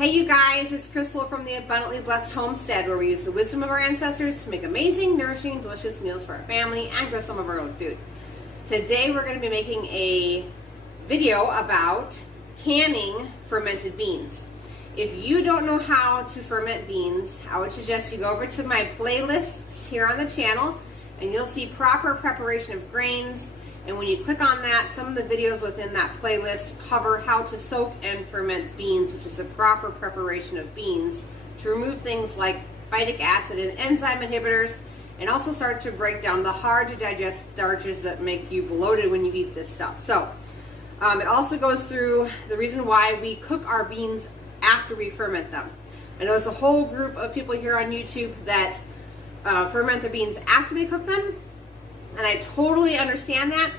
Hey you guys, it's Crystal from the Abundantly Blessed Homestead, where we use the wisdom of our ancestors to make amazing, nourishing, delicious meals for our family and grow some of our own food. Today we're going to be making a video about canning fermented beans. If you don't know how to ferment beans, I would suggest you go over to my playlists here on the channel and you'll see proper preparation of grains. And when you click on that, some of the videos within that playlist cover how to soak and ferment beans, which is the proper preparation of beans to remove things like phytic acid and enzyme inhibitors, and also start to break down the hard to digest starches that make you bloated when you eat this stuff. So it also goes through the reason why we cook our beans after we ferment them. I know there's a whole group of people here on YouTube that ferment their beans after they cook them. And I totally understand that,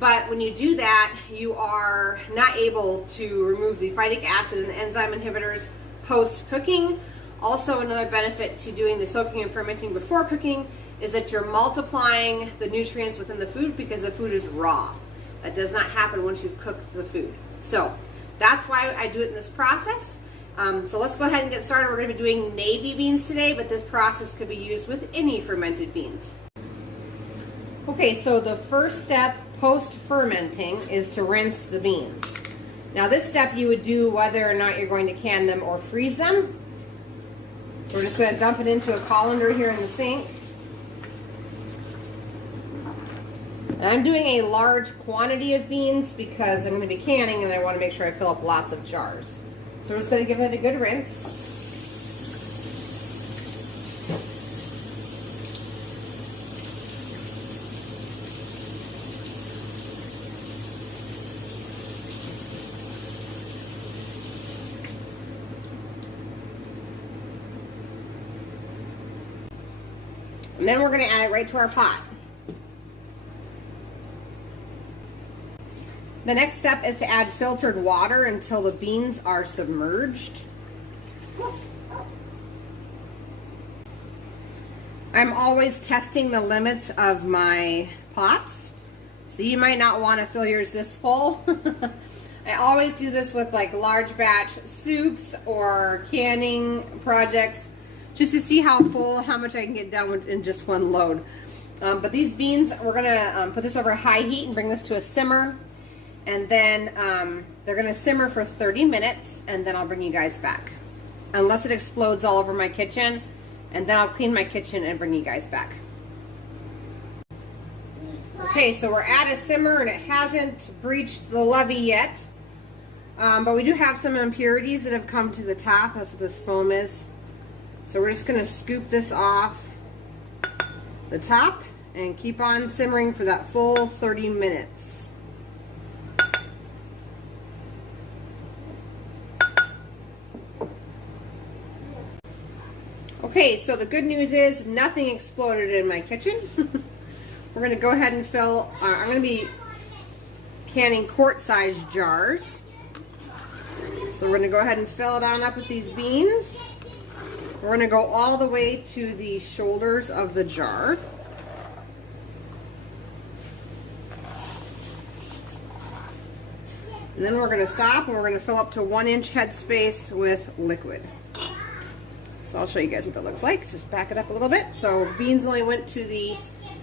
but when you do that, you are not able to remove the phytic acid and the enzyme inhibitors post-cooking. Also, another benefit to doing the soaking and fermenting before cooking is that you're multiplying the nutrients within the food because the food is raw. That does not happen once you've cooked the food. So that's why I do it in this process. So let's go ahead and get started. We're going to be doing navy beans today, but this process could be used with any fermented beans. Okay, so the first step post-fermenting is to rinse the beans. Now this step you would do whether or not you're going to can them or freeze them. We're just going to dump it into a colander here in the sink. And I'm doing a large quantity of beans because I'm going to be canning and I want to make sure I fill up lots of jars. So we're just going to give it a good rinse. And then we're going to add it right to our pot. The next step is to add filtered water until the beans are submerged. I'm always testing the limits of my pots, so you might not want to fill yours this full. I always do this with like large batch soups or canning projects, just to see how much I can get done in just one load. But these beans, we're gonna put this over high heat and bring this to a simmer. And then they're gonna simmer for 30 minutes and then I'll bring you guys back. Unless it explodes all over my kitchen, and then I'll clean my kitchen and bring you guys back. Okay, so we're at a simmer and it hasn't breached the levee yet. But we do have some impurities that have come to the top. That's what this foam is. So we're just going to scoop this off the top and keep on simmering for that full 30 minutes. Okay, so the good news is nothing exploded in my kitchen. We're going to go ahead and fill, I'm going to be canning quart-sized jars. So we're going to go ahead and fill it on up with these beans. We're going to go all the way to the shoulders of the jar. And then we're going to stop and we're going to fill up to 1-inch headspace with liquid. So I'll show you guys what that looks like. Just back it up a little bit. So beans only went to the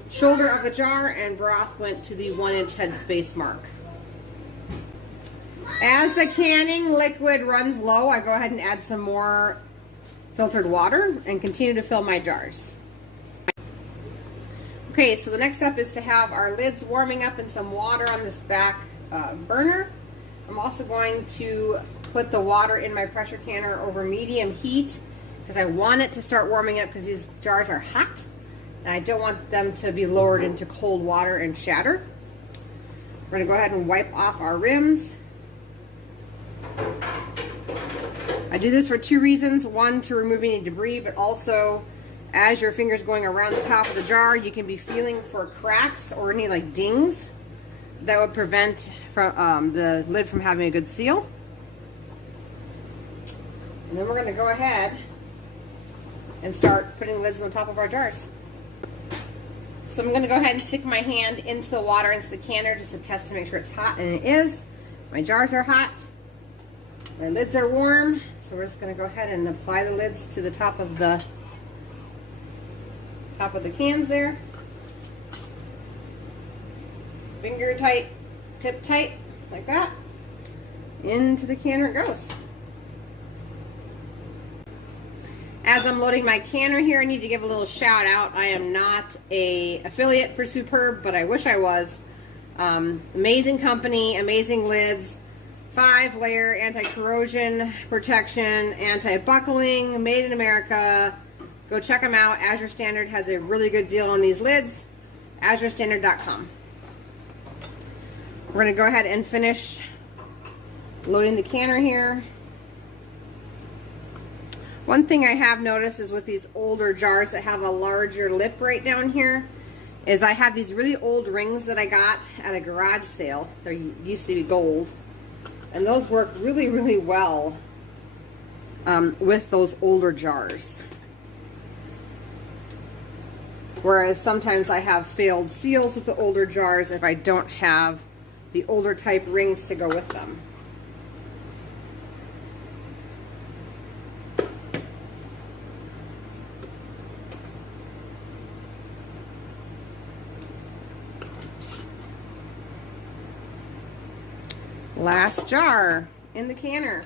shoulder of the jar and broth went to the 1-inch headspace mark. As the canning liquid runs low, I go ahead and add some more filtered water and continue to fill my jars. Okay, so the next step is to have our lids warming up in some water on this back burner. I'm also going to put the water in my pressure canner over medium heat because I want it to start warming up because these jars are hot and I don't want them to be lowered into cold water and shatter. We're going to go ahead and wipe off our rims. I do this for two reasons. One, to remove any debris, but also as your finger's going around the top of the jar, you can be feeling for cracks or any like dings that would prevent the lid from having a good seal. And then we're going to go ahead and start putting lids on the top of our jars. So I'm going to go ahead and stick my hand into the water, into the canner, just to test to make sure it's hot, and it is. My jars are hot. My lids are warm, So we're just going to go ahead and apply the lids to the top of the cans there. Finger tight, tip tight, like that. Into the canner it goes. As I'm loading my canner here, I need to give a little shout out. I am not an affiliate for Superb, but I wish I was. Amazing company, amazing lids, 5-layer anti-corrosion protection, anti-buckling, made in America. Go check them out. Azure Standard has a really good deal on these lids. AzureStandard.com. We're going to go ahead and finish loading the canner here. One thing I have noticed is with these older jars that have a larger lip right down here, is I have these really old rings that I got at a garage sale. They used to be gold. And those work really, really well with those older jars. Whereas sometimes I have failed seals with the older jars if I don't have the older type rings to go with them. Last jar in the canner.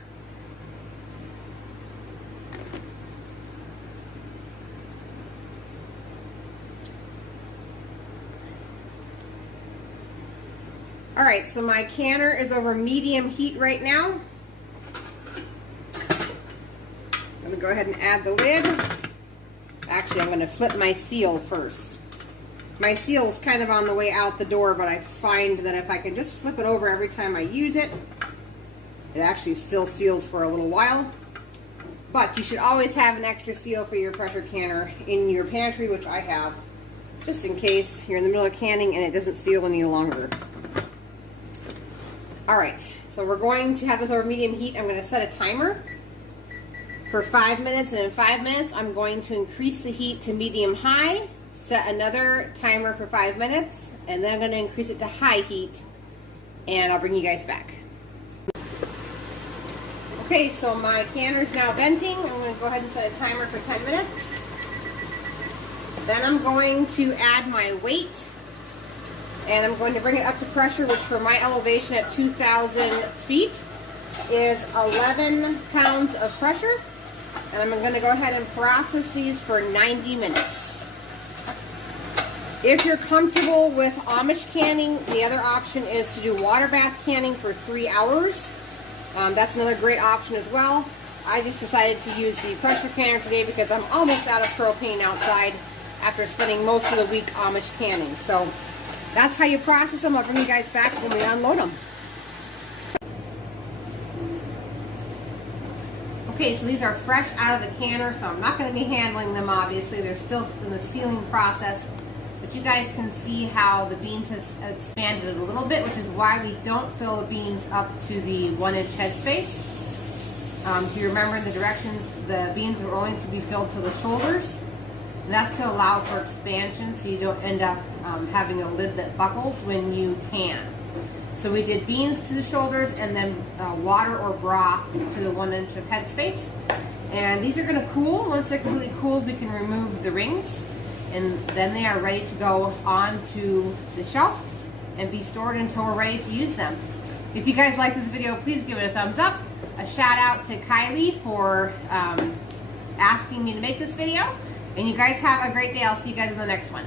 All right, so my canner is over medium heat right now. I'm gonna go ahead and add the lid. Actually, I'm gonna flip my seal first. My seal is kind of on the way out the door, but I find that if I can just flip it over every time I use it, it actually still seals for a little while. But you should always have an extra seal for your pressure canner in your pantry, which I have, just in case you're in the middle of canning and it doesn't seal any longer. All right, so we're going to have this over medium heat. I'm going to set a timer for 5 minutes, and in 5 minutes, I'm going to increase the heat to medium-high, set another timer for 5 minutes, and then I'm going to increase it to high heat, and I'll bring you guys back. Okay, so my canner is now venting. I'm going to go ahead and set a timer for 10 minutes. Then I'm going to add my weight, and I'm going to bring it up to pressure, which for my elevation at 2,000 feet is 11 pounds of pressure. And I'm going to go ahead and process these for 90 minutes. If you're comfortable with Amish canning, the other option is to do water bath canning for 3 hours. That's another great option as well. I just decided to use the pressure canner today because I'm almost out of propane outside after spending most of the week Amish canning. So that's how you process them. I'll bring you guys back when we unload them. Okay, so these are fresh out of the canner, so I'm not going to be handling them, obviously. They're still in the sealing process. But you guys can see how the beans have expanded a little bit, which is why we don't fill the beans up to the 1-inch headspace. If you remember in the directions, the beans are only to be filled to the shoulders. And that's to allow for expansion so you don't end up having a lid that buckles when you can. So we did beans to the shoulders and then water or broth to the 1 inch of headspace. And these are going to cool. Once they're completely cooled, we can remove the rings. And then they are ready to go onto the shelf and be stored until we're ready to use them. If you guys like this video, please give it a thumbs up. A shout out to Kylie for asking me to make this video. And you guys have a great day. I'll see you guys in the next one.